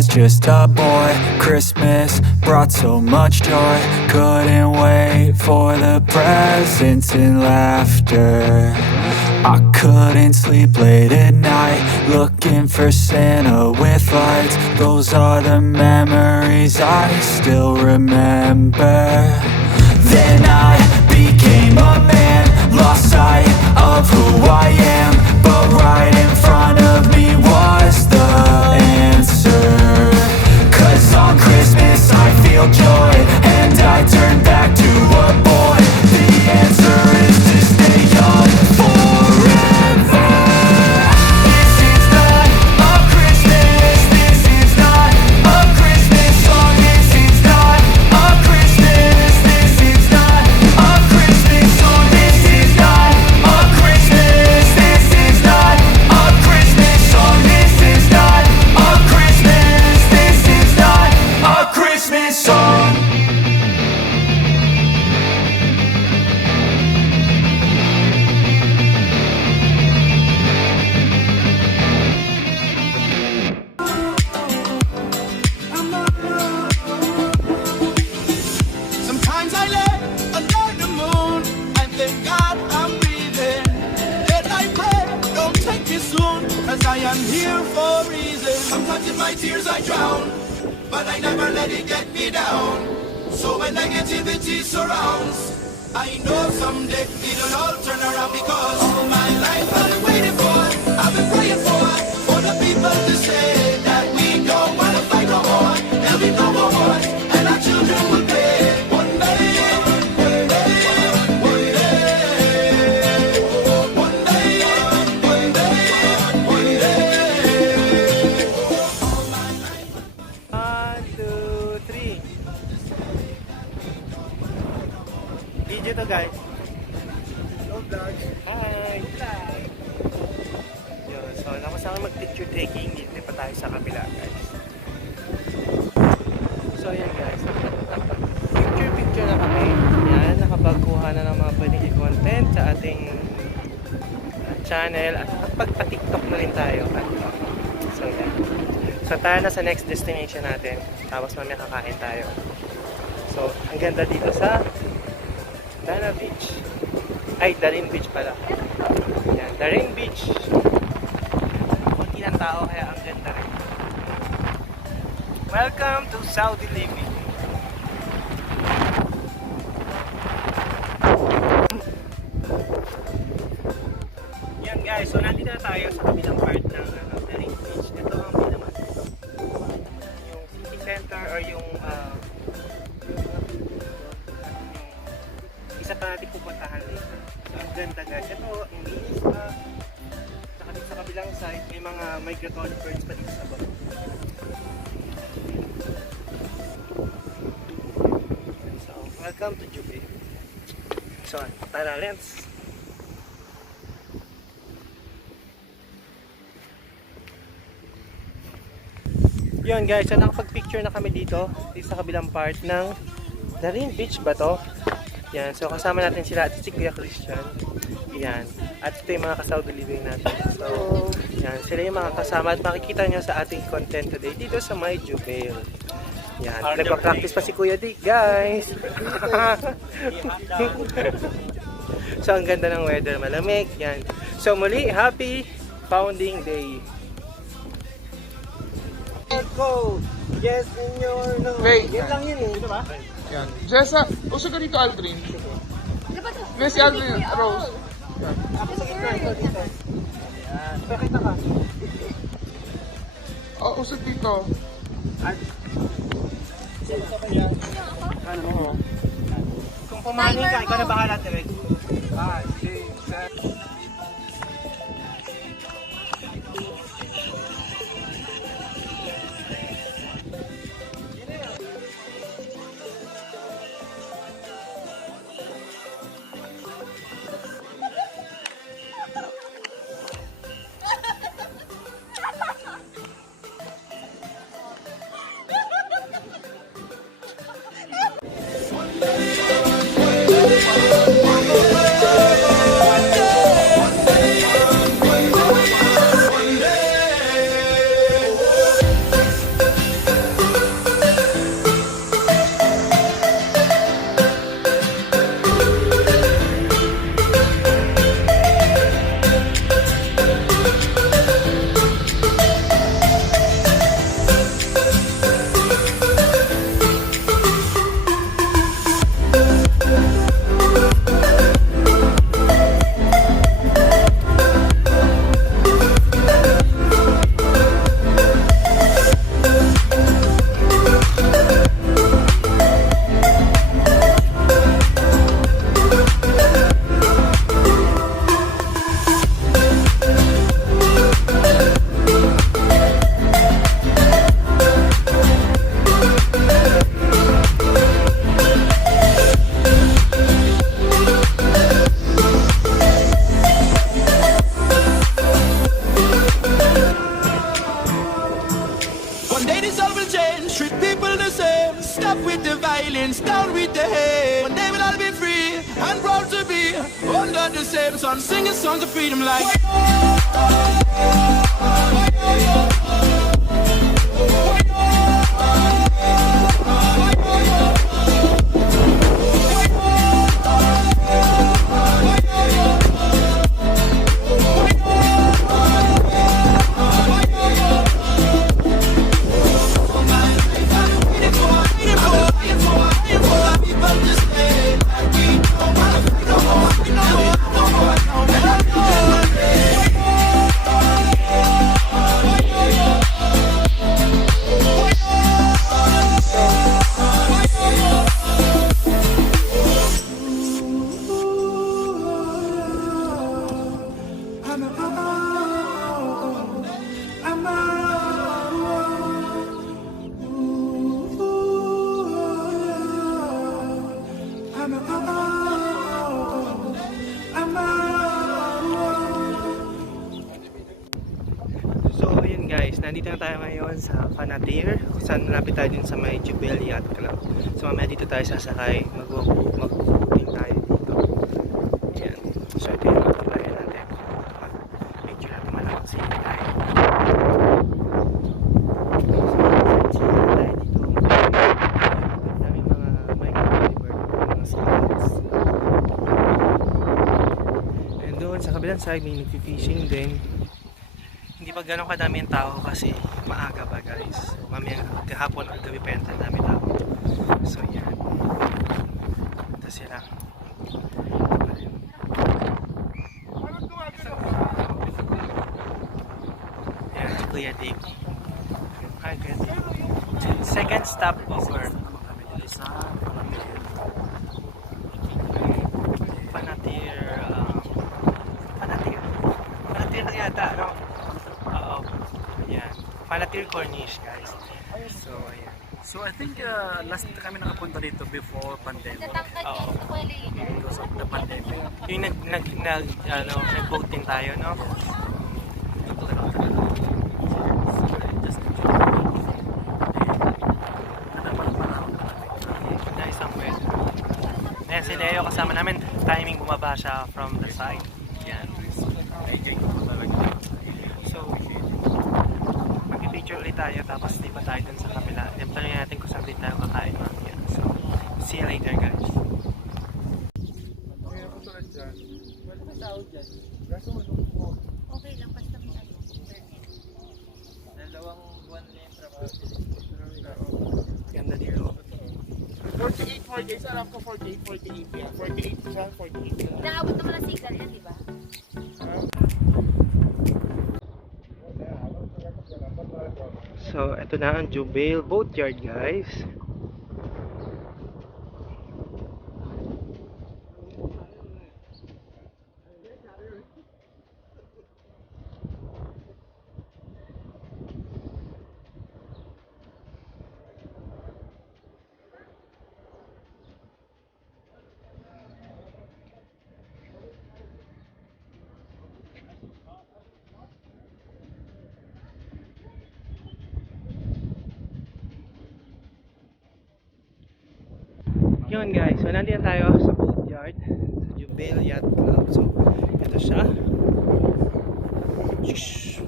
was just a boy. Christmas brought so much joy. Couldn't wait for the presents and laughter. I couldn't sleep late at night, looking for Santa with lights. Those are the memories I still remember. Then I became a man, lost sight of who I am. But right in front of me was the answer. 'Cause on Christmas I feel joy, and I turn back to a boy. The answer is to stay young forever. This is not a Christmas, this is not a Christmas song. This is not a Christmas, this is not a Christmas song. This is not a Christmas, this is not a Christmas song. This is not a Christmas, this is not a Christmas song. Sometimes I lay under the moon and thank God I'm breathing. Yet I pray, don't take me soon, 'cause I am here for a reason. Sometimes in my tears I drown, but I never let it get me down. So when negativity surrounds, I know someday it'll all turn around, because all my life I've been waiting for, I've been praying for the people to say that we don't wanna fight no more. There'll be no more wars, and our children will pay. One day, one day, one day, one day, one day, one day. All my life. 1, 2, 3. Video to guys. Hi! Yun, so nakasama mag-picture taking. Dito pa tayo sa kabila guys. So yan guys. Picture na kami. Yan, nakapagkuha na ng mga pwedeng i-content sa ating channel. At pagpa-tiktok na rin tayo. So yan. So tayo na sa next destination natin. Tapos mamaya kakain tayo. So ang ganda dito sa Dana Beach. Ay, Darin Beach pala. Yan, Darin Beach. Kunti ng tao kaya ang ganda rin. Welcome to Saudi Living. Yan guys, so nandito na tayo sa kabilang part ng Darin Beach. Ito ang pinaka yung city center or yung isa pa natin pupuntahan dito. So, ang ganda guys. Ito, ang linis pa. Saka dito sa kabilang side, may mga migratory birds pa dito sa baba. So, welcome to Jubail. So, tara, let's. Yun guys, so nakapag-picture na kami dito sa kabilang part ng Darin Beach ba to? Yan, so kasama natin sila at si Kuya Christian. Yan, at ito yung mga ka-Saudi Living natin. So, yan, sila yung mga kasama at makikita nyo sa ating content today dito sa My Jubail. Yan, nagpa-practice pa si Kuya Dick, guys! So, ang ganda ng weather, malamig. Yan. So, muli, happy founding day! Go! Yes, in your no. Wait. Yan lang yun eh. Dito ba? Yan. Jessa, usog ka dito, Aldrin. Yes, si Aldrin. Rose. Yan. Ako sa gitna ito dito. Yan. Pakita ka. Oh, usog dito. Ano mo? Kung pumanin ka, ikaw na bahala direct. 5, 6, 7. up with the violence, down with the hate. One day we'll all be free and proud to be under the same sun, singing songs of freedom like. So ayun guys, nandito na tayo ngayon sa Fanatir, kung saan malapit tayo din sa may Jubel Yacht Club. So mamaya dito tayo sasakay, mag-booking tayo dito. Ayan. So ito yung mga kabayan natin. Picture natin malawang sila tayo. So tayo dito. Daming mga micro-fiber, mga skills. And doon sa kabilang side may nag-fishing din. Hindi pa gano'ng kadami yung tao kasi maaga pa guys. So, mamaya kahapon at gabi pa yan dami tao. So yan. Ito sila. Yan, si Kuya Dick. Hi, Kuya Dick. Second stop over. Fanatir. Fanatir yata, no? Oo. Ayan. Fanatir Corniche, guys. So, ayan. So I think last kami nakapunta dito before pandemic. Oo. Because of the pandemic. Yung nag-boating tayo, no? Dahil somewhere. Ayan, si Leo kasama namin. Timing bumaba siya from the side. Ayan. So, mag-picture ulit tayo tapos di pa tayo dun sa kabila. Tanongin natin kung saan din tayo kakain mamaya. So, see you later guys. Okay lang, basta may ano. Ganda dito. 48, 48. Alam ko 48, 48 yan. 48 siya, 48 yan. Inaabot naman ang signal yan, di ba? So, ito na ang Jubel Boatyard guys. Yun guys, so nandito tayo sa boatyard, sa Jubel Yacht Club. So, ito siya. Shhh.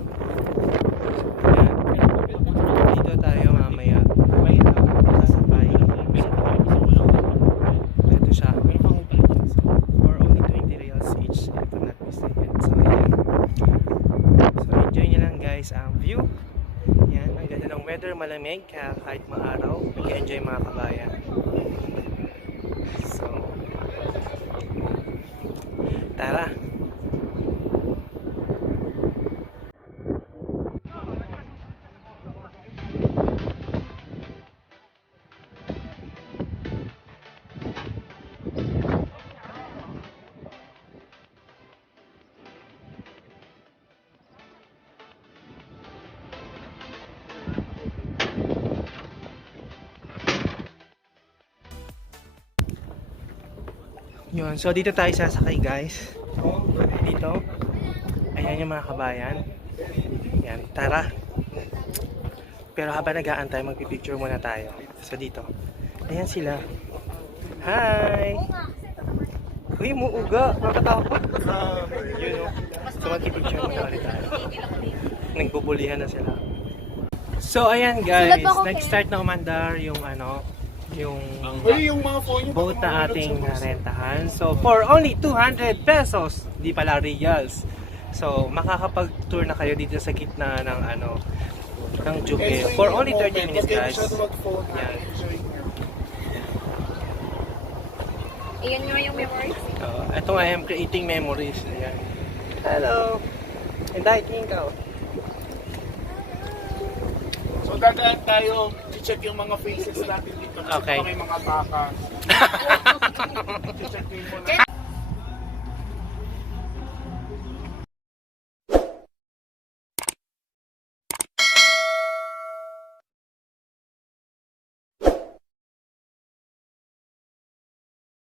Dito tayo mamaya. Sasabay. Ito siya. For only 20 reals each, if I'm not mistaken. So, ayan. So, enjoy nyo lang guys ang view. Yan, ang ganda ng weather, malamig, kaya kahit maaraw, mag-enjoy mga kabayan. So, tara. Yun, so dito tayo sasakay guys. Dito. Ayan yung mga kabayan. Yan, tara. Pero habang nag-aantay, magpipicture muna tayo. So dito. Ayan sila. Hi! Uy, muuga. Nakatakot. Yun o. So, magkipicture mo na ulit tayo. Nagbubulihan na sila. So, ayan guys. Nag-start na umandar yung yung mga phone yung boat na ating rentahan. So, for only 200 pesos. Di pala reals. So, makakapag-tour na kayo dito sa gitna ng ng Jubel. For only 30 minutes guys. Yan. Ayan nga yung memories. Ito nga, I am creating memories. Ayan. Hello! Indahit ka. So dadaan tayo, check yung mga faces natin dito. Kasi Okay. baka may mga baka. Check mo na.